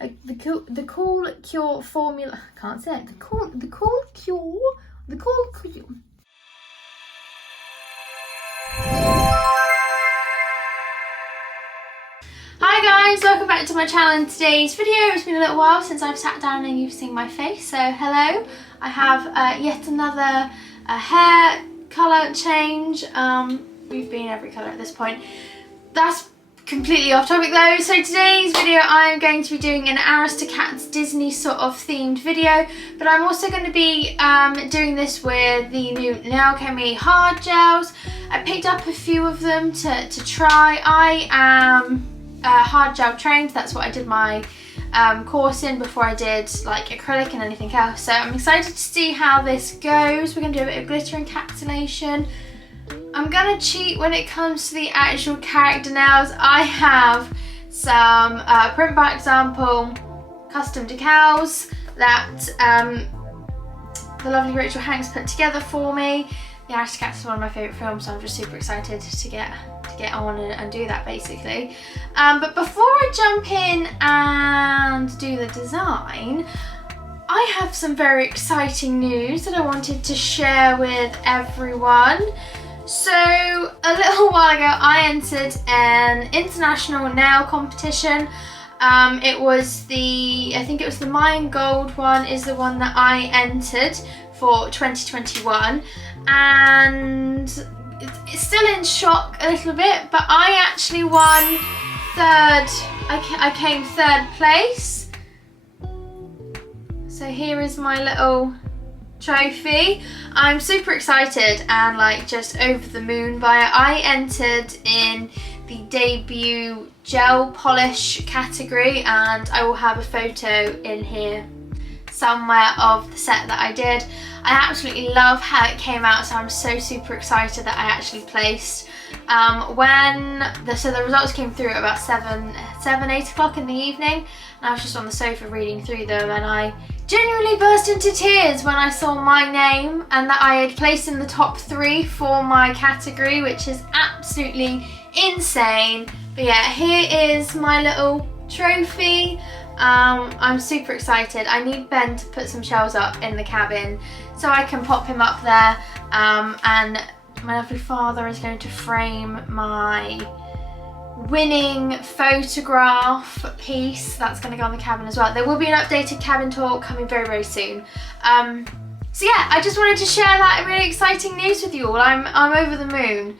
the cool cure formula. I can't say it. The cool cure. Hi guys, welcome back to my channel. In today's video, it's been a little while since I've sat down and you've seen my face, so hello. I have yet another hair colour change. We've been every colour at this point. That's completely off topic though. So today's video I'm going to be doing an Aristocats Disney sort of themed video, but I'm also going to be doing this with the new Nailchemy hard gels. I picked up a few of them to try. I am hard gel trained, that's what I did my course in before I did like acrylic and anything else. So I'm excited to see how this goes. We're going to do a bit of glitter encapsulation. I'm going to cheat when it comes to the actual character nails. I have some print by example custom decals that the lovely Rachel Hanks put together for me. The Aristocats is one of my favourite films, so I'm just super excited to get on and do that basically. But before I jump in and do the design, I have some very exciting news that I wanted to share with everyone. So a little while ago I entered an international nail competition. It was I think it was the Mayan Gold one is the one that I entered for 2021, and it's still in shock a little bit, but I actually won third. I came third place. So here is my little trophy. I'm super excited and like just over the moon by it. I entered in the debut gel polish category, and I will have a photo in here somewhere of the set that I did. I absolutely love how it came out, so I'm so super excited that I actually placed. So the results came through at about 8 o'clock in the evening, and I was just on the sofa reading through them, and I genuinely burst into tears when I saw my name and that I had placed in the top 3 for my category, which is absolutely insane. But yeah, here is my little trophy. I'm super excited. I need Ben to put some shelves up in the cabin so I can pop him up there, and my lovely father is going to frame my winning photograph piece that's going to go on the cabin as well. There will be an updated cabin tour coming very, very soon. So yeah, I just wanted to share that really exciting news with you all. I'm over the moon.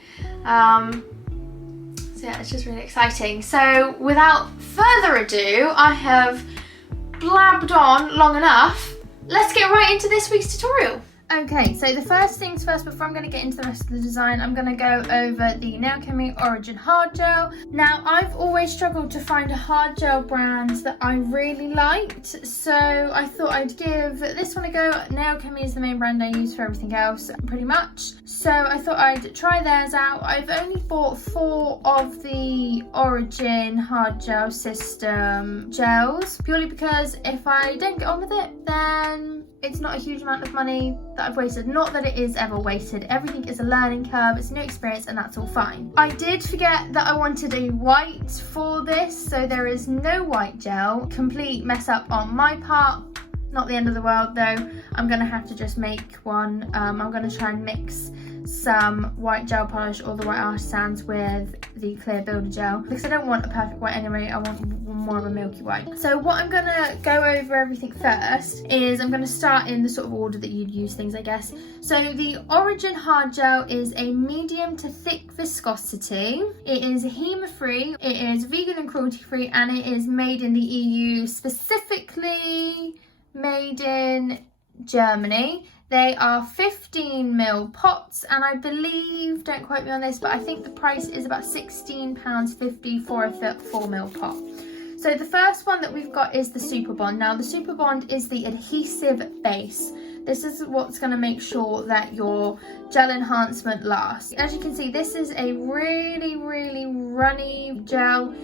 So yeah, it's just really exciting. So without further ado, I have blabbed on long enough. Let's get right into this week's tutorial. Okay, so the first things first, before I'm going to get into the rest of the design, I'm going to go over the Nailchemy Origin Hard Gel. Now, I've always struggled to find a hard gel brand that I really liked, so I thought I'd give this one a go. Nailchemy is the main brand I use for everything else, pretty much. So I thought I'd try theirs out. I've only bought 4 of the Origin Hard Gel System gels, purely because if I don't get on with it, then it's not a huge amount of money that I've wasted. Not that it is ever wasted. Everything is a learning curve, it's a new experience, and that's all fine. I did forget that I wanted a white for this, so there is no white gel. Complete mess up on my part. Not the end of the world though. I'm gonna have to just make one. I'm gonna try and mix some white gel polish or the white artisans with the clear builder gel, because I don't want a perfect white anyway. I want more of a milky white. So what I'm gonna go over everything first is I'm gonna start in the sort of order that you'd use things, I guess. So the Origin Hard Gel is a medium to thick viscosity. It is HEMA free, it is vegan and cruelty free, and it is made in the EU, specifically made in Germany. They are 15ml pots, and I believe, don't quote me on this, but I think the price is about £16.50 for a 4ml pot. So the first one that we've got is the Super Bond. Now the Super Bond is the adhesive base. This is what's going to make sure that your gel enhancement lasts. As you can see, this is a really, really runny gel.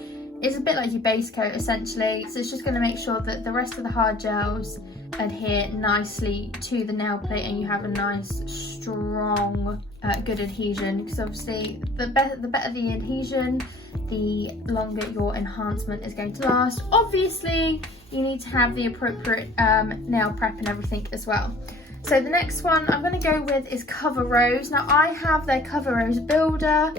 It's a bit like your base coat essentially, so it's just going to make sure that the rest of the hard gels adhere nicely to the nail plate and you have a nice strong good adhesion, because obviously the better the adhesion, the longer your enhancement is going to last. Obviously you need to have the appropriate nail prep and everything as well. So the next one I'm going to go with is Cover Rose. Now I have their Cover Rose builder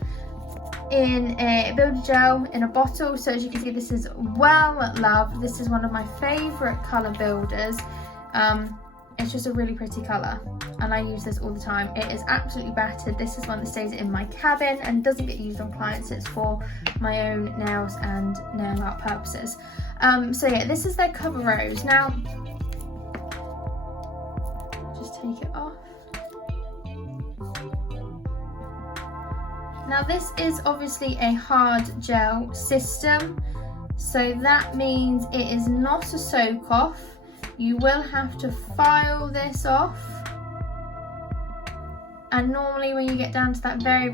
in a builder gel in a bottle. So as you can see, this is well loved. This is one of my favourite colour builders. It's just a really pretty colour and I use this all the time. It is absolutely battered. This is one that stays in my cabin and doesn't get used on clients. It's for my own nails and nail art purposes. So yeah, this is their Cover Rose. Now, just take it off. Now this is obviously a hard gel system, so that means it is not a soak off. You will have to file this off, and normally when you get down to that very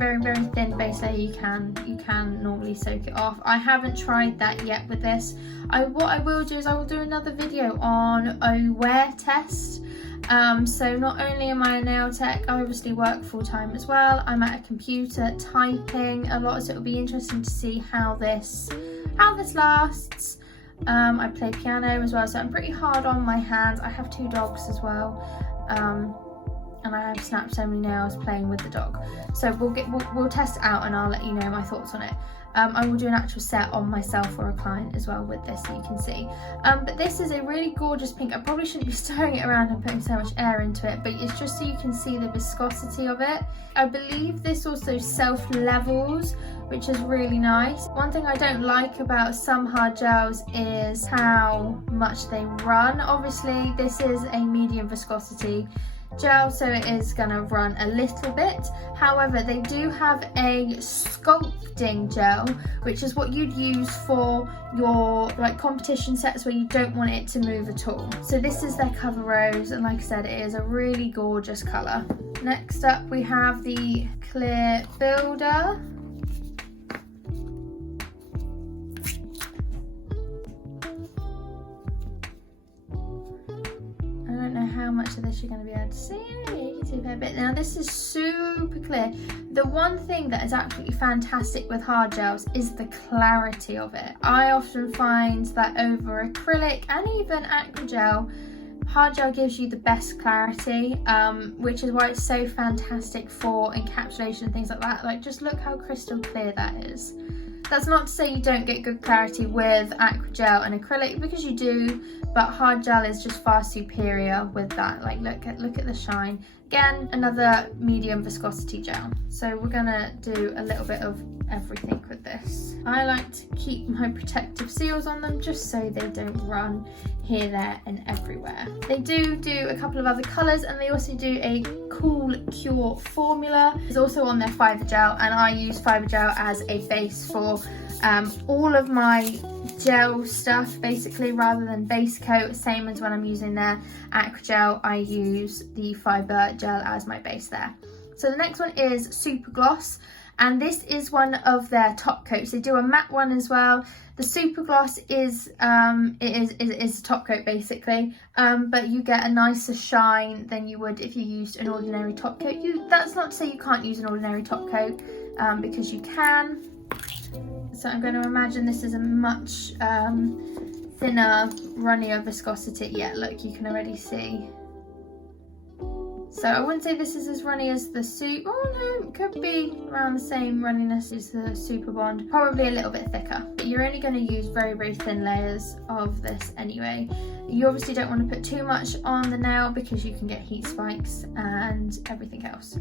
thin base layer, you can normally soak it off. I haven't tried that yet with this. What I will do is I will do another video on a wear test. So not only am I a nail tech, I obviously work full-time as well. I'm at a computer typing a lot, so it'll be interesting to see how this lasts. I play piano as well, so I'm pretty hard on my hands. I have 2 dogs as well, and I have snapped so many nails playing with the dog. So we'll test it out and I'll let you know my thoughts on it. I will do an actual set on myself or a client as well with this, so you can see. But this is a really gorgeous pink. I probably shouldn't be stirring it around and putting so much air into it, but it's just so you can see the viscosity of it. I believe this also self-levels, which is really nice. One thing I don't like about some hard gels is how much they run. Obviously, this is a medium viscosity gel, so it is going to run a little bit. However, they do have a sculpting gel, which is what you'd use for your like competition sets where you don't want it to move at all. So this is their Cover Rose, and like I said, it is a really gorgeous colour. Next up we have the Clear Builder. How much of this you're going to be able to see. You can see a fair bit. Now this is super clear. The one thing that is absolutely fantastic with hard gels is the clarity of it. I often find that over acrylic and even aqua gel, hard gel gives you the best clarity, which is why it's so fantastic for encapsulation and things like that. Like, just look how crystal clear that is. That's not to say you don't get good clarity with aqua gel and acrylic, because you do, but hard gel is just far superior with that. Like, look at the shine. Again, another medium viscosity gel. So we're gonna do a little bit of everything with this. I like to keep my protective seals on them just so they don't run here, there and everywhere. They do a couple of other colours, and they also do a Cool Cure formula. It's also on their fibre gel, and I use fibre gel as a base for all of my gel stuff basically, rather than base coat. Same as when I'm using their aqua gel, I use the fibre gel as my base there. So the next one is Super Gloss, and this is one of their top coats. They do a matte one as well. The Super Gloss is a top coat basically, but you get a nicer shine than you would if you used an ordinary top coat. That's not to say you can't use an ordinary top coat, because you can. So I'm going to imagine this is a much thinner, runnier viscosity. Yeah, look, you can already see. So I wouldn't say this is as runny as the oh no, it could be around the same runniness as the Super Bond. Probably a little bit thicker, but you're only going to use very thin layers of this anyway. You obviously don't want to put too much on the nail because you can get heat spikes and everything else.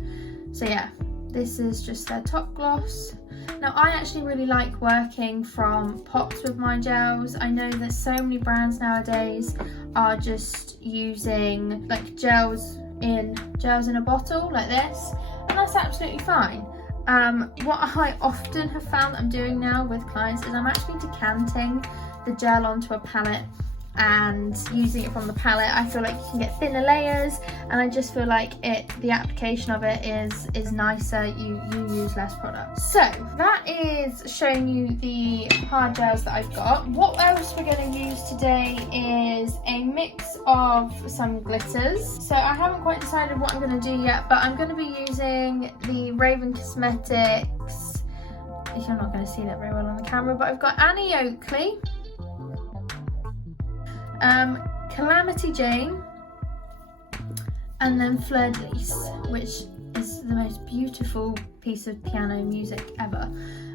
So yeah, this is just their top gloss. Now I actually really like working from pots with my gels. I know that so many brands nowadays are just using like gels in a bottle like this, and that's absolutely fine. What I often have found that I'm doing now with clients is I'm actually decanting the gel onto a palette and using it from the palette. I feel like you can get thinner layers, and I just feel like the application of it is nicer. You use less product. So that is showing you the hard gels that I've got. What else we're going to use today is a mix of some glitters. So I haven't quite decided what I'm going to do yet, but I'm going to be using the Raven Cosmetics. You're not going to see that very well on the camera, but I've got Annie Oakley. Calamity Jane, and then Fleur de Lis, which is the most beautiful piece of piano music ever.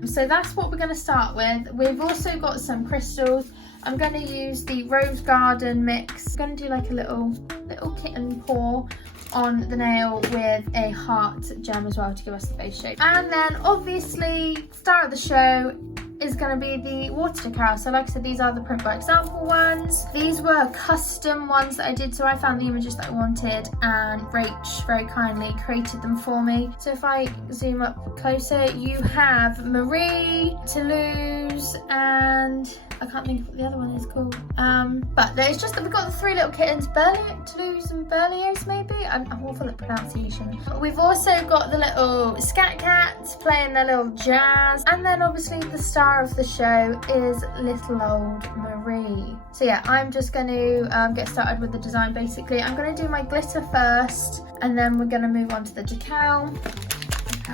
So that's what we're going to start with. We've also got some crystals. I'm going to use the Rose Garden mix. I'm going to do like a little kitten paw on the nail with a heart gem as well to give us the base shape. And then obviously, start of the show is going to be the water decal. So like I said, these are the print by example ones. These were custom ones that I did, so I found the images that I wanted and Rach very kindly created them for me. So if I zoom up closer, you have Marie, Toulouse, and I can't think of what the other one is called. But there's just that we've got the three little kittens, Toulouse and Berlioz maybe? I'm awful at pronunciation. We've also got the little scat cats playing their little jazz. And then obviously the star of the show is little old Marie. So yeah, I'm just going to get started with the design basically. I'm going to do my glitter first and then we're going to move on to the decal. I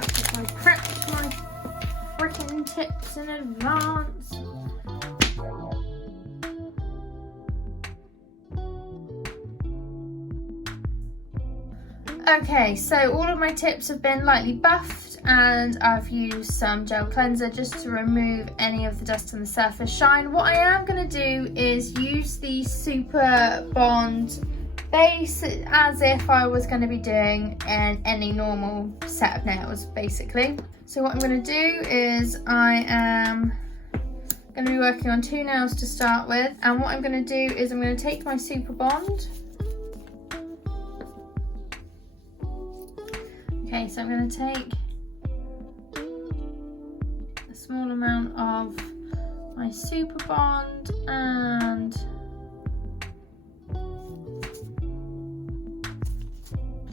prepped my freaking tips in advance. Okay, so all of my tips have been lightly buffed and I've used some gel cleanser just to remove any of the dust on the surface shine. What I am going to do is use the Super Bond base as if I was going to be doing any normal set of nails basically. So what I'm going to do is I am going to be working on 2 nails to start with, and what I'm going to do is I'm going to take my Super Bond. Okay, so I'm going to take a small amount of my Super Bond and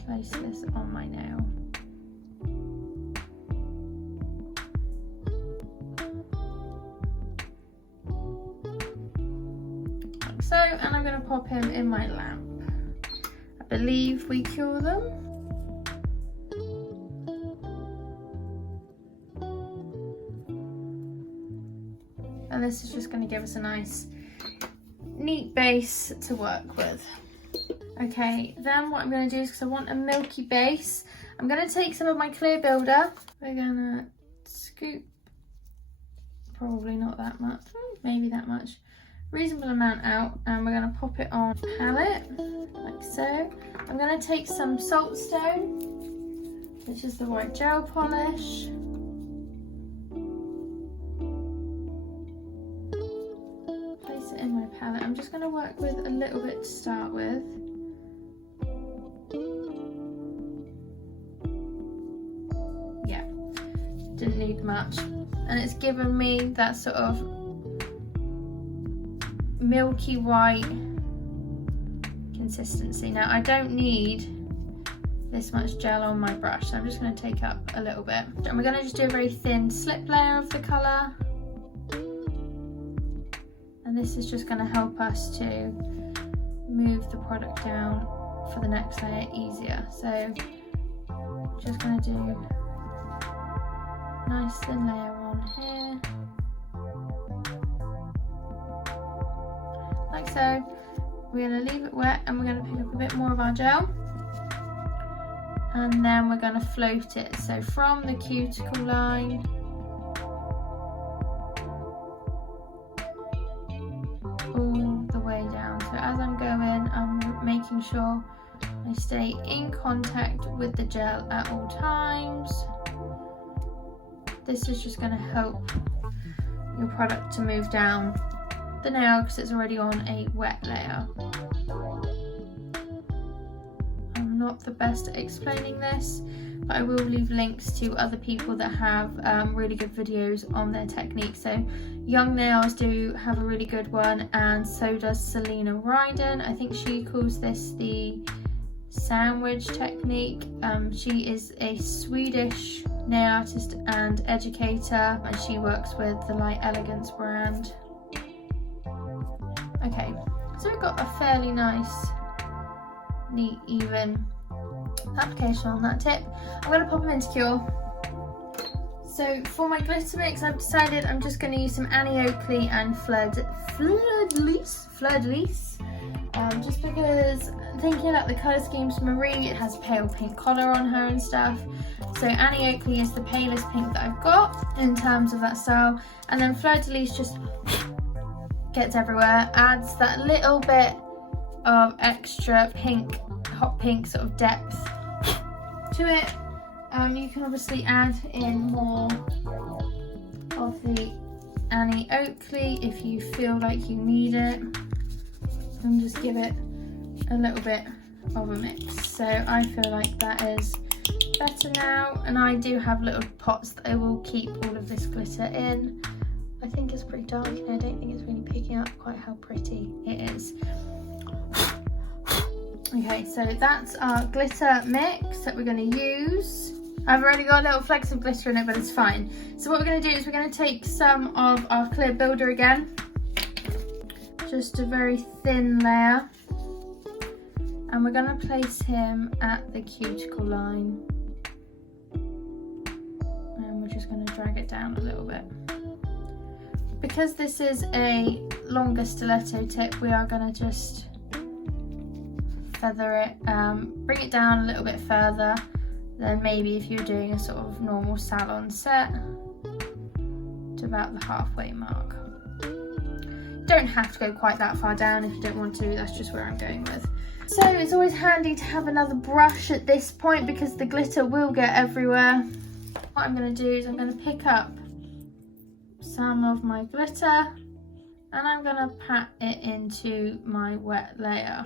place this on my nail. Like so, and I'm going to pop him in my lamp. I believe we cure them. And this is just going to give us a nice neat base to work with. Okay, then what I'm going to do is, because I want a milky base, I'm going to take some of my clear builder. We're going to scoop, probably not that much, maybe that much, reasonable amount out, and we're going to pop it on the palette like so. I'm going to take some Saltstone, which is the white gel polish. In my palette, I'm just going to work with a little bit to start with. Yeah, didn't need much, and it's given me that sort of milky white consistency. Now I don't need this much gel on my brush, so I'm just going to take up a little bit, and we're going to just do a very thin slip layer of the colour. And this is just going to help us to move the product down for the next layer easier. So just going to do a nice thin layer on here, like so. We're going to leave it wet and we're going to pick up a bit more of our gel, and then we're going to float it. So from the cuticle line all the way down. So as I'm going, I'm making sure I stay in contact with the gel at all times. This is just going to help your product to move down the nail because it's already on a wet layer. I'm not the best at explaining this, but I will leave links to other people that have really good videos on their technique. So Young Nails do have a really good one, and so does Selena Ryden. I think she calls this the sandwich technique. She is a Swedish nail artist and educator, and she works with the Light Elegance brand. Okay, so we've got a fairly nice, neat, even application on that tip. I'm going to pop them into cure. So for my glitter mix, I've decided I'm just going to use some Annie Oakley and Fleur de Lis. just because thinking about the colour schemes, Marie, it has pale pink collar on her and stuff. So Annie Oakley is the palest pink that I've got in terms of that style. And then Fleur de Lis just gets everywhere, adds that little bit of extra pink, hot pink sort of depth to it. You can obviously add in more of the Annie Oakley if you feel like you need it, and just give it a little bit of a mix. So I feel like that is better now, and I do have little pots that I will keep all of this glitter in. I think it's pretty dark and I don't think it's really picking up quite how pretty it is. Okay, so that's our glitter mix that we're going to use. I've already got little flecks of glitter in it, but it's fine. So what we're going to do is we're going to take some of our clear builder again, just a very thin layer, and we're going to place him at the cuticle line, and we're just going to drag it down a little bit. Because this is a longer stiletto tip, we are going to just feather it, bring it down a little bit further than maybe if you're doing a sort of normal salon set, to about the halfway mark. You don't have to go quite that far down if you don't want to, that's just where I'm going with. So it's always handy to have another brush at this point because the glitter will get everywhere. What I'm going to do is I'm going to pick up some of my glitter and I'm going to pat it into my wet layer.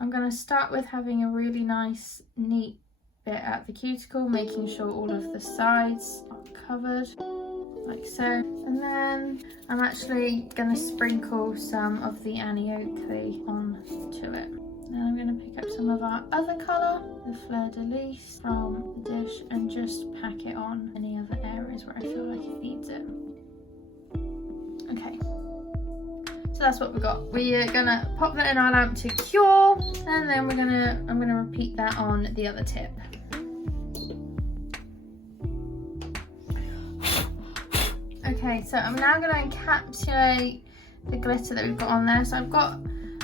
I'm going to start with having a really nice neat bit at the cuticle, making sure all of the sides are covered like so, and then I'm actually going to sprinkle some of the Annie Oakley onto it. Then I'm going to pick up some of our other colour, the Fleur de Lis from the dish, and just pack it on any other areas where I feel like it needs it. Okay. So that's what we got. We're gonna pop that in our lamp to cure, and then I'm gonna repeat that on the other tip. Okay, so I'm now gonna encapsulate the glitter that we've got on there. So I've got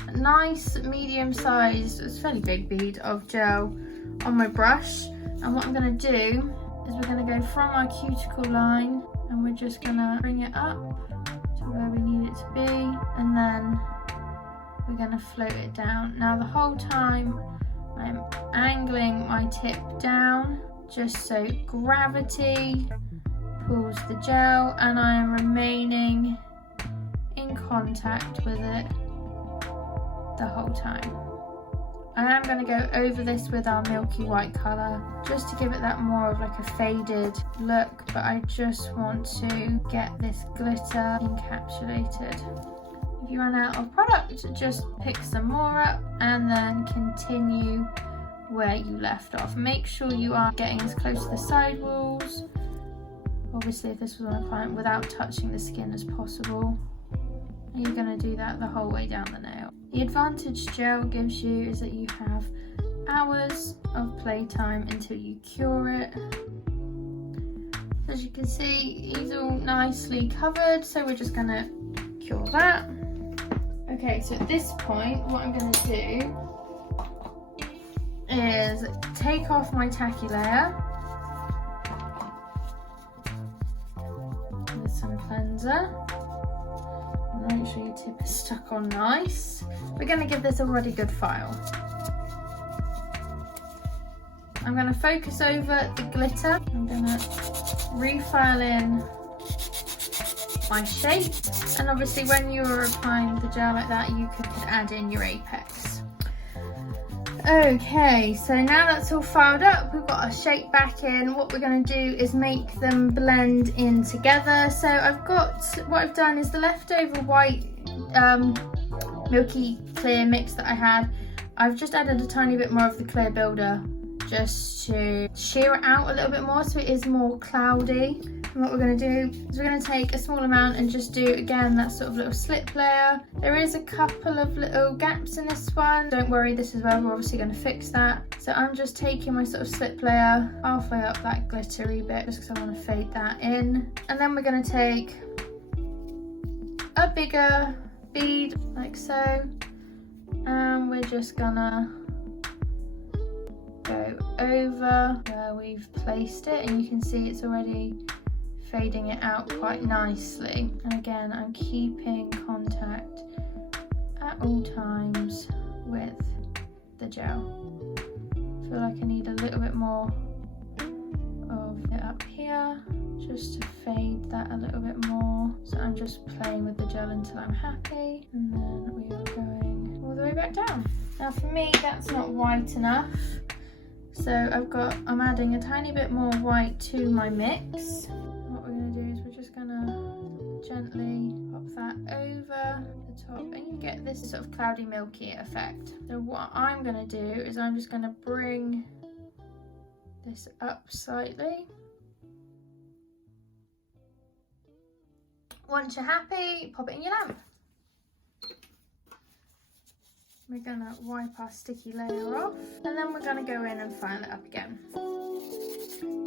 a nice medium-sized, it's a fairly big bead of gel on my brush, and what I'm gonna do is we're gonna go from our cuticle line, and we're just gonna bring it up where we need it to be, and then we're going to float it down. Now the whole time I'm angling my tip down just so gravity pulls the gel and I am remaining in contact with it the whole time. I am going to go over this with our milky white colour just to give it that more of like a faded look, but I just want to get this glitter encapsulated. If you run out of product, just pick some more up and then continue where you left off. Make sure you are getting as close to the side walls, obviously if this was on a client, without touching the skin as possible. And you're going to do that the whole way down the nail. The advantage gel gives you is that you have hours of playtime until you cure it. As you can see, he's all nicely covered, so we're just going to cure that. Okay, so at this point, what I'm going to do is take off my tacky layer with some cleanser. Make sure your tip is stuck on nice. We're going to give this a really good file. I'm going to focus over the glitter. I'm going to refile in my shape, and obviously when you're applying the gel like that you could add in your apex. Okay, so now that's all filed up, we've got our shape back in. What we're going to do is make them blend in together. So what I've done is the leftover white milky clear mix that I had, I've just added a tiny bit more of the clear builder just to sheer it out a little bit more so it is more cloudy. And what we're going to do is we're going to take a small amount and just do again that sort of little slip layer. There is a couple of little gaps in this one. Don't worry, this is where we're obviously going to fix that. So I'm just taking my sort of slip layer halfway up that glittery bit just because I want to fade that in. And then we're going to take a bigger bead like so, and we're just gonna go over where we've placed it, and you can see it's already fading it out quite nicely. And again, I'm keeping contact at all times with the gel. I feel like I need a little bit more of it up here just to fade that a little bit more. So I'm just playing with the gel until I'm happy, and then we are going all the way back down. Now for me, that's not white enough, so I'm adding a tiny bit more white to my mix. And what we're going to do is we're just going to gently pop that over the top, and you get this sort of cloudy milky effect. So what I'm going to do is I'm just going to bring this up slightly. Once you're happy, pop it in your lamp. We're gonna wipe our sticky layer off, and then we're gonna go in and file it up again.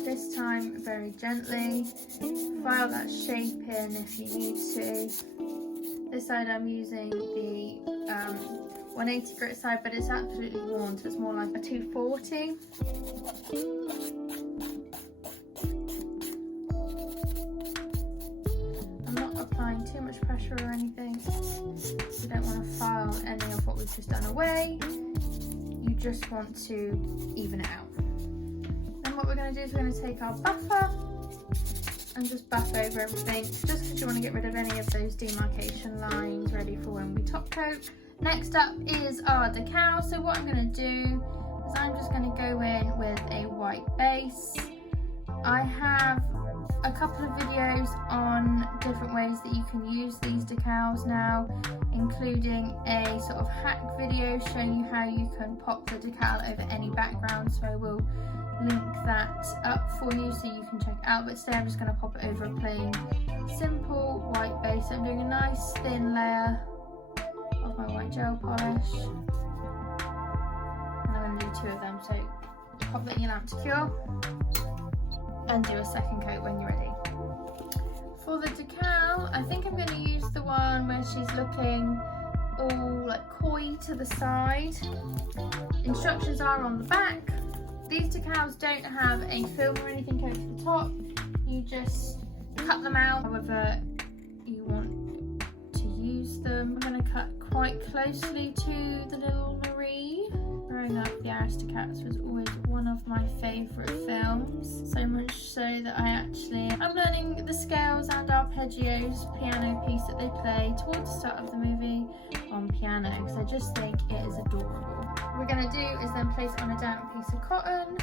This time very gently. File that shape in if you need to. This side I'm using the 180 grit side, but it's absolutely worn, so it's more like a 240. Applying too much pressure or anything. You don't want to file any of what we've just done away. You just want to even it out. And what we're going to do is we're going to take our buffer and just buff over everything, just because you want to get rid of any of those demarcation lines ready for when we top coat. Next up is our decal. So what I'm going to do is I'm just going to go in with a white base. I have a couple of videos on different ways that you can use these decals now, including a sort of hack video showing you how you can pop the decal over any background, so I will link that up for you so you can check it out. But today I'm just going to pop it over a plain simple white base. I'm doing a nice thin layer of my white gel polish, and I'm going to do 2 of them, so pop it in your lamp to cure and do a second coat when you're ready. For the decal, I think I'm going to use the one where she's looking all like coy to the side. Instructions are on the back. These decals don't have a film or anything over the top. You just cut them out however you want to use them. I'm going to cut quite closely to the little Marie. Growing up, the Aristocats was always one of my favourite films, so much so that I'm learning the scales and arpeggios piano piece that they play towards the start of the movie on piano, because I just think it is adorable. What we're going to do is then place it on a damp piece of cotton,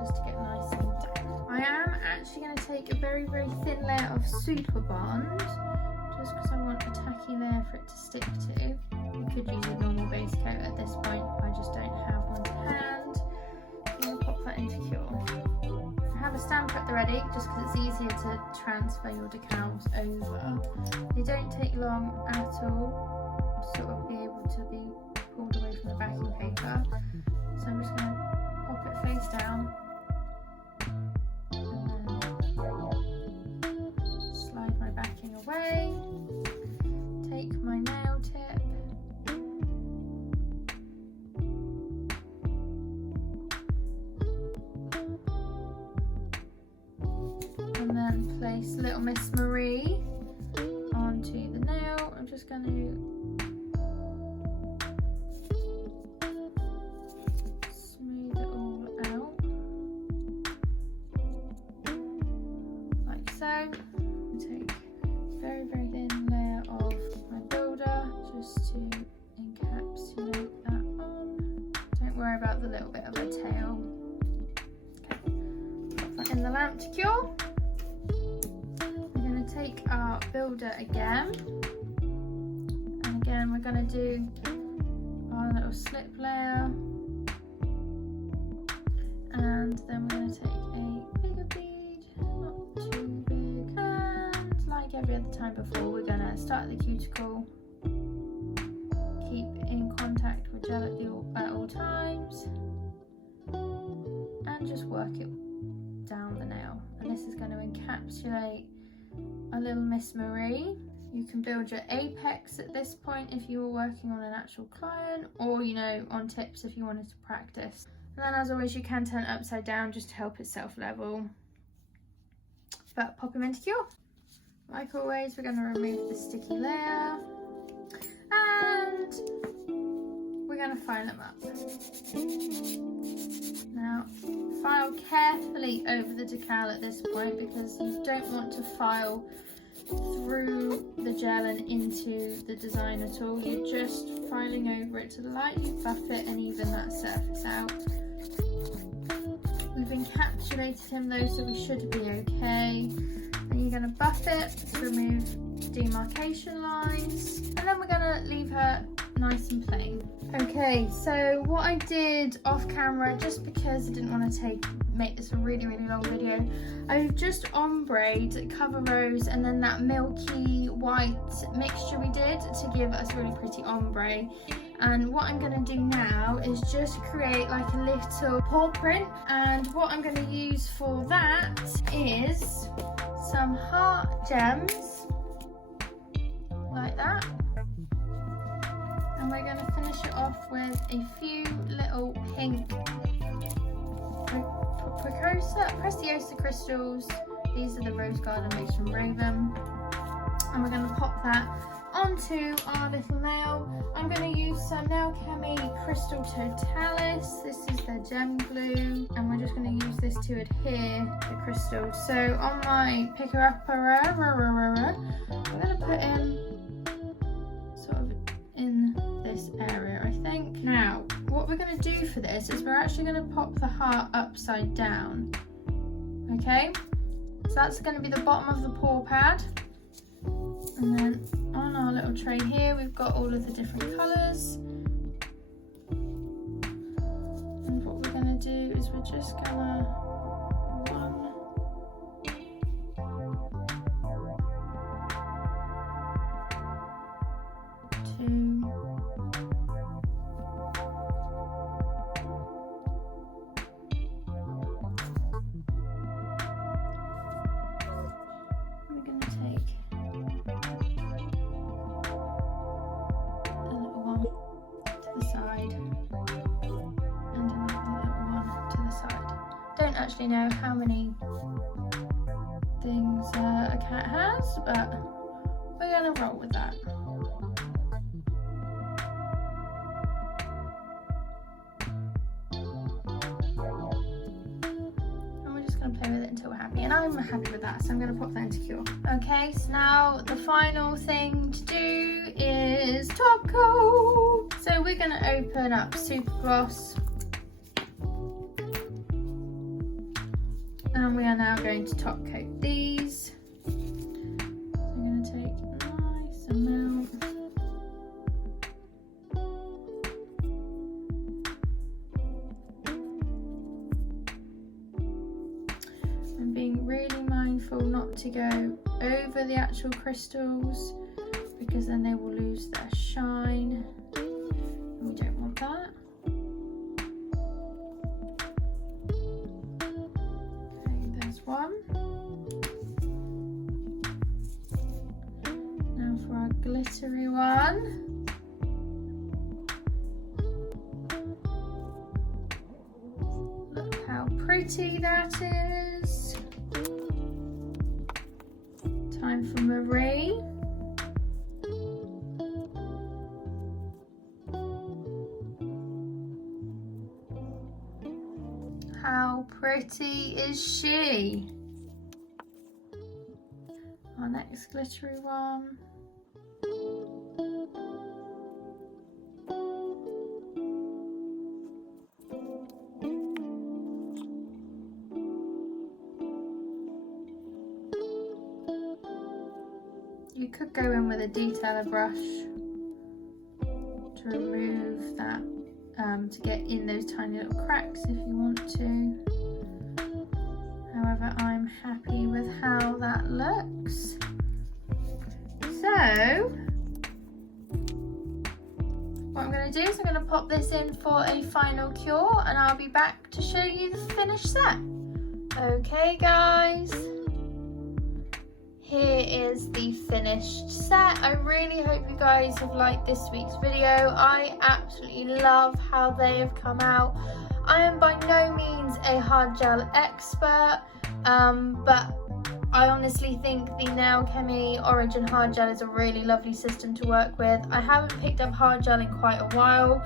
just to get nice and damp. I am actually going to take a very, very thin layer of Super Bond, just because I want a tacky layer for it to stick to. You could use a normal base coat at this point, I just don't have one to hand. I'm going to pop that into cure. I have a stamper at the ready, just because it's easier to transfer your decals over. They don't take long at all to sort of be able to be pulled away from the backing paper. So I'm just going to pop it face down, and then slide my backing away. Take my nail tip, and then place Little Miss Marie onto the nail. I'm just going to smooth it all out like so. Take a very, very thin layer of my builder just to encapsulate that on. Don't worry about the little bit of a tail. Okay, pop that in the lamp to cure. We're going to take our builder again, and again we're going to do our little slip layer, and then we're going to take a every other time before, we're going to start at the cuticle, keep in contact with gel at all times, and just work it down the nail. And this is going to encapsulate a little Miss Marie. You can build your apex at this point if you were working on an actual client, or you know, on tips if you wanted to practice. And then as always, you can turn it upside down just to help it self-level. But pop them into cure. Like always, we're going to remove the sticky layer and we're going to file them up. Now, file carefully over the decal at this point because you don't want to file through the gel and into the design at all. You're just filing over it to lightly buff it and even that surface out. We've encapsulated him though, so we should be okay. And you're going to buff it to remove demarcation lines, and then we're going to leave her nice and plain. Okay, so what I did off camera, just because I didn't want to make this a really long video, I've just ombre'd cover rose and then that milky white mixture we did to give us a really pretty ombre. And what I'm going to do now is just create like a little paw print, and what I'm going to use for that is some heart gems like that, and we're going to finish it off with a few little pink Preciosa crystals. These are the Rose Garden made from Raven, and we're going to pop that onto our little nail. I'm going to use some Nailchemy Crystal Totalis. This is their gem glue, and we're just going to use this to adhere the crystals. So on my picker upper, I'm going to put in sort of in this area, I think. Now, what we're going to do for this is we're actually going to pop the heart upside down. Okay, so that's going to be the bottom of the paw pad. And then on our little tray here, we've got all of the different colours. And what we're going to do is we're just going to 1, 2, we're going to take don't actually know how many things a cat has, but we're going to roll with that. And we're just going to play with it until we're happy, and I'm happy with that, so I'm going to pop that into cure. Okay, so now the final thing to do is top coat. So we're going to open up Super Gloss. And we are now going to top coat these. So I'm going to take a nice amount. I'm being really mindful not to go over the actual crystals because then they will lose their shine. And we don't want that. One. Now for our glittery one. Look how pretty that is. Time for Marie. How pretty is she? Our next glittery one. You could go in with a detailer brush to remove that, to get in those tiny little cracks if you want to. However, I'm happy with how that looks. to do is I'm going to pop this in for a final cure, and I'll be back to show you the finished set. Okay guys, here is the finished set. I really hope you guys have liked this week's video. I absolutely love how they have come out. I am by no means a hard gel expert, but I honestly think the Nailchemy Origin hard gel is a really lovely system to work with. I haven't picked up hard gel in quite a while,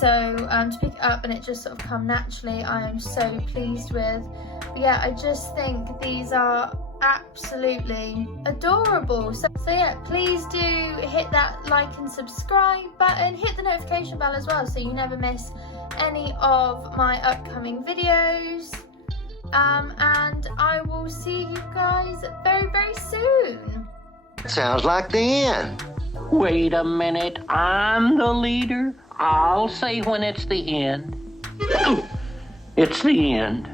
so to pick it up and it just sort of come naturally, I am so pleased with. But yeah, I just think these are absolutely adorable. So yeah, please do hit that like and subscribe button, hit the notification bell as well so you never miss any of my upcoming videos. And I will see you guys very, very soon. Sounds like the end. Wait a minute, I'm the leader. I'll say when it's the end. It's the end.